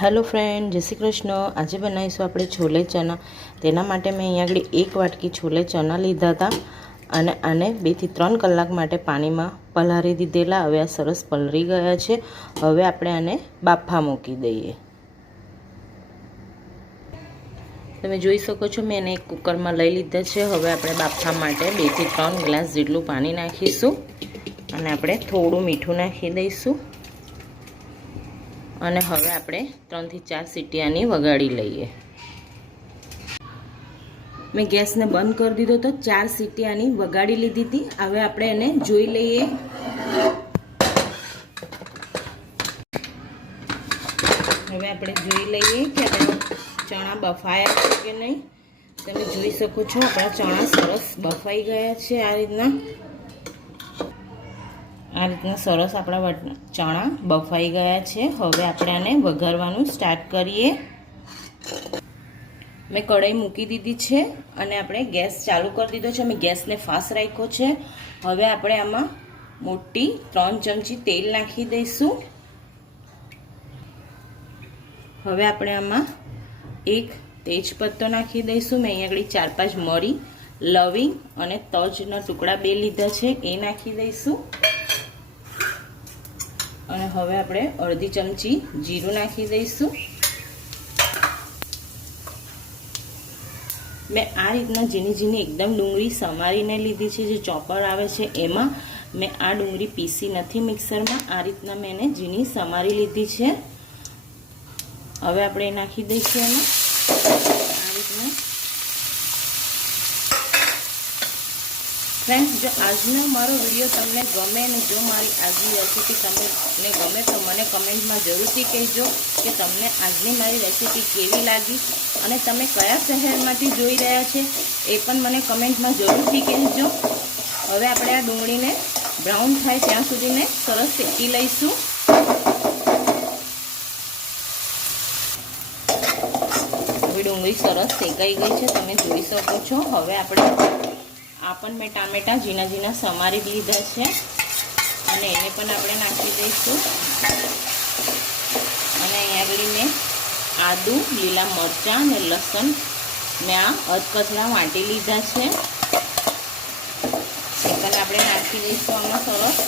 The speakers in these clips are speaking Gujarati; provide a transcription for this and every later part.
હેલો ફ્રેન્ડ, જય શ્રી કૃષ્ણ. આજે બનાવીશું આપણે છોલે ચણા. તેના માટે મેં અહીંયા આગળ એક વાટકી છોલે ચણા લીધા હતા અને આને બેથી ત્રણ કલાક માટે પાણીમાં પલાળી દીધેલા. હવે આ સરસ પલળી ગયા છે. હવે આપણે આને બાફા મૂકી દઈએ. તમે જોઈ શકો છો, મેં એને એક કુકરમાં લઈ લીધા છે. હવે આપણે બાફા માટે બેથી ત્રણ ગ્લાસ જેટલું પાણી નાખીશું અને આપણે થોડું મીઠું નાખી દઈશું. અને હવે આપણે ત્રણથી ચાર સીટીયાની વગાડી લઈએ. મેં ગેસને બંધ કરી દીધો તો ચાર સીટીયાની વગાડી લીધી હતી. હવે આપણે એને જોઈ લઈએ. હવે આપણે જોઈ લઈએ કે ચણા બફાયા છે કે નહીં. તમે જોઈ શકો છો આપણા ચણા સરસ બફાઈ ગયા છે આ રીતના. આ રીતના સરસ આપણા ચણા બફાઈ ગયા છે. હવે આપણે આને વઘારવાનું સ્ટાર્ટ કરીએ. મેં કઢાઈ મૂકી દીધી છે અને આપણે ગેસ ચાલુ કરી દીધો છે. મેં ગેસને ફાસ્ટ રાખ્યો છે. હવે આપણે આમાં મોટી ત્રણ ચમચી તેલ નાખી દઈશું. હવે આપણે આમાં એક તેજપત્તો નાખી દઈશું. મેં અહીંયા આગળ ચાર પાંચ મરી, લવિંગ અને તજના ટુકડા બે લીધા છે. એ નાખી દઈશું. અને હવે આપણે અડધી ચમચી જીરું નાખી દઈશું. મેં આ રીતના ઝીણી ઝીણી એકદમ ડુંગળી સમારીને લીધી છે, જે ચોપર આવે છે એમાં. મેં આ ડુંગળી પીસી નથી મિક્સરમાં, આ રીતના મેં એને ઝીણી સમારી લીધી છે. હવે આપણે નાખી દઈશું એમાં આ રીતના. ફ્રેન્ડ્સ જો આજનો મારો વીડિયો તમને ગમે ને જો મારી આજની રેસીપી તમને ગમે તો મને કમેન્ટમાં જરૂરથી કહેજો કે તમને આજની મારી રેસીપી કેવી લાગી અને તમે કયા શહેરમાંથી જોઈ રહ્યા છે એ પણ મને કમેન્ટમાં જરૂરથી કહેજો. હવે આપણે આ ડુંગળીને બ્રાઉન થાય ત્યાં સુધીને સરસ શેકી લઈશું. ડુંગળી સરસ શેકાઈ ગઈ છે, તમે જોઈ શકો છો. હવે આપણે આ પણ મેં ટામેટાં ઝીણા ઝીણા સમારી લીધા છે. અને એને પણ આપણે નાખી દઈશું. અને અહીંયા આગળ મેં આદુ, લીલા મરચાં અને લસણ મેં આ અધકચરા વાટી લીધા છે. એ પણ આપણે નાખી દઈશું આમાં સરસ.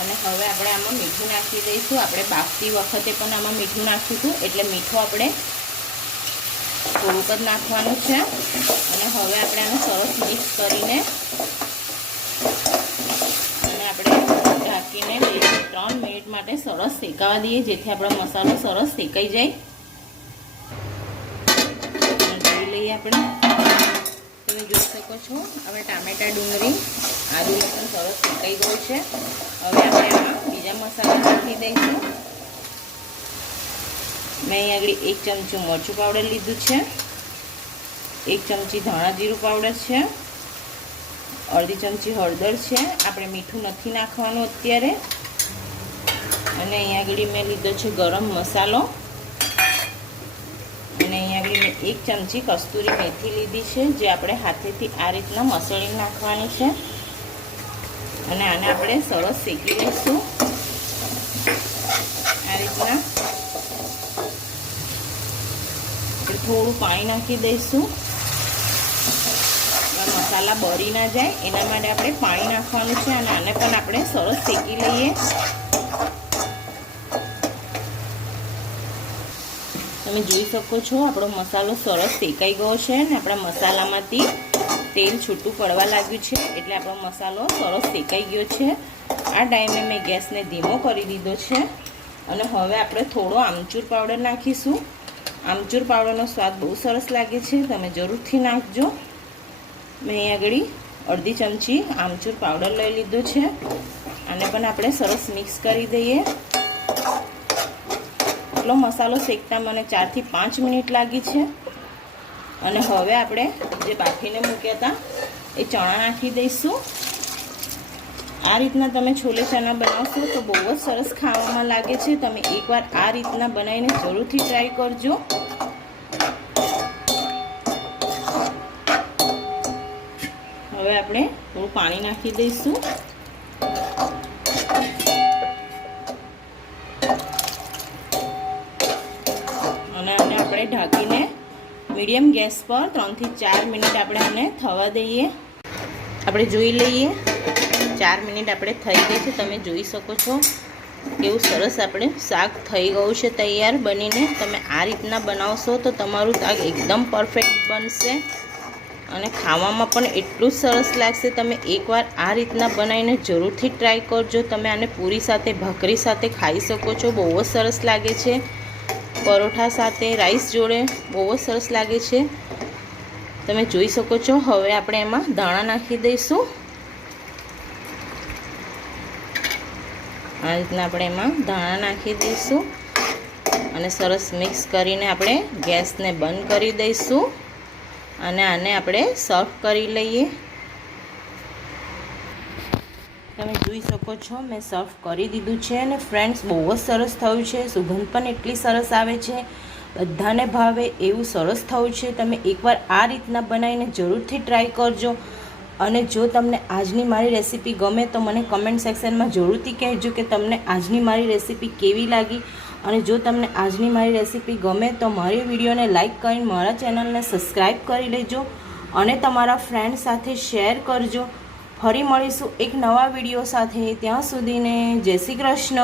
અને હવે આપણે આમાં મીઠું નાખી દઈશું. આપણે બાફતી વખતે પણ આમાં મીઠું હતું એટલે મીઠું આપણે થોડુંક જ નાખવાનું છે. અને હવે આપણે આને સરસ મિક્સ કરીને અને આપણે ઢાંકીને બે ત્રણ મિનિટ માટે સરસ શેકાવા દઈએ, જેથી આપણો મસાલો સરસ શેકાઈ જાય. જોઈ લઈએ આપણે. તમે જોઈ શકો છો, હવે ટામેટા ડુંગળી, આદુ લસણ સરસ શેકાઈ ગયું છે. હવે આપણે આમાં બીજા મસાલા નાખી દઈશું. મેં અહીં આગળ એક ચમચું મરચું પાવડર લીધું છે. એક ચમચી ધાણા જીરું પાવડર છે. અડધી ચમચી હળદર છે. આપણે મીઠું નથી નાખવાનું અત્યારે. અને અહીંયા આગળ મેં લીધો છે ગરમ મસાલો. અને અહીંયા આગળ મેં એક ચમચી કસ્તુરી મેથી લીધી છે, જે આપણે હાથેથી આ રીતના મસળી નાખવાની છે. અને આને આપણે સરસ શેકી લઈશું. આ રીતના. થોડું પાણી નાખી દઈશું. મસાલા બળી ના જાય, એના માટે આપણે પાણી નાખવાનું છે અને આને પણ આપણે સરસ શેકી લઈએ. તમે જોઈ શકો છો, આપણો મસાલો સરસ શેકાઈ ગયો છે અને આપણા મસાલામાંથી તેલ છૂટું પડવા લાગ્યું છે, એટલે આપણો મસાલો સરસ શેકાઈ ગયો છે. આ ટાઈમે મેં ગેસને ધીમો કરી દીધો છે અને હવે આપણે થોડો આમચૂર પાવડર નાખીશું. આમચૂર પાવડરનો સ્વાદ બહુ સરસ લાગે છે, તમે જરૂરથી નાખજો. મેં અહીં આગળ અડધી ચમચી આમચૂર પાવડર લઈ લીધો છે. આને પણ આપણે સરસ મિક્સ કરી દઈએ. એટલો મસાલો શેકતા મને ચારથી પાંચ મિનિટ લાગી છે. અને હવે આપણે જે બાફીને મૂક્યા હતા, એ ચણા નાખી દઈશું. આ રીતના તમે છોલે ચણા બનાવશો તો બહુ જ સરસ ખાવામાં લાગે છે. તમે એકવાર આ રીતના બનાવીને જરૂરથી ટ્રાય કરજો. હવે આપણે થોડું પાણી નાખી દઈશું. આપણે ઢાંકીને મીડિયમ ગેસ પર ત્રણથી ચાર મિનિટ આપણે આને થવા દઈએ. આપણે જોઈ લઈએ. ચાર મિનિટ આપણે થઈ ગઈ છે. તમે જોઈ શકો છો કેવું સરસ આપણે શાક થઈ ગયું છે તૈયાર બનીને. તમે આ રીતના બનાવશો તો તમારું શાક એકદમ પરફેક્ટ બનશે. અને ખાવામાં પણ એટલું સરસ લાગશે. તમે એકવાર આ રીતના બનાવીને જરૂરથી ટ્રાય કરજો. તમે આને પૂરી સાથે, ભાખરી સાથે ખાઈ શકો છો. બહુ જ સરસ લાગે છે. પરોઠા સાથે રાઈસ જોડે બહુ જ સરસ લાગે છે. તમે જોઈ શકો છો. હવે આપણે એમાં ધાણા નાખી દઈશું. આ રીતના આપણે એમાં ધાણા નાખી દઈશું. અને સરસ મિક્સ કરીને આપણે ગેસને બંધ કરી દઈશું. અને આને આપણે સર્વ કરી લઈએ. તમે જોઈ શકો છો, મેં સર્વ કરી દીધું છે અને ફ્રેન્ડ્સ બહુ જ સરસ થયું છે. સુગંધ પણ એટલી સરસ આવે છે. બધાને ભાવે એવું સરસ થયું છે. તમે એકવાર આ રીતના બનાવીને જરૂરથી ટ્રાય કરજો. અને જો તમને આજની મારી રેસીપી ગમે તો મને કમેન્ટ સેક્શનમાં જરૂરથી કહેજો કે તમને આજની મારી રેસીપી કેવી લાગી. અને જો તમને આજની મારી રેસીપી ગમે તો મારી વિડીયોને લાઇક કરીને મારા ચેનલને સબસ્ક્રાઈબ કરી લેજો અને તમારા ફ્રેન્ડ સાથે શેર કરજો. ફરી મળીશું એક નવા વીડિયો સાથે. ત્યાં સુધીને જય શ્રી કૃષ્ણ.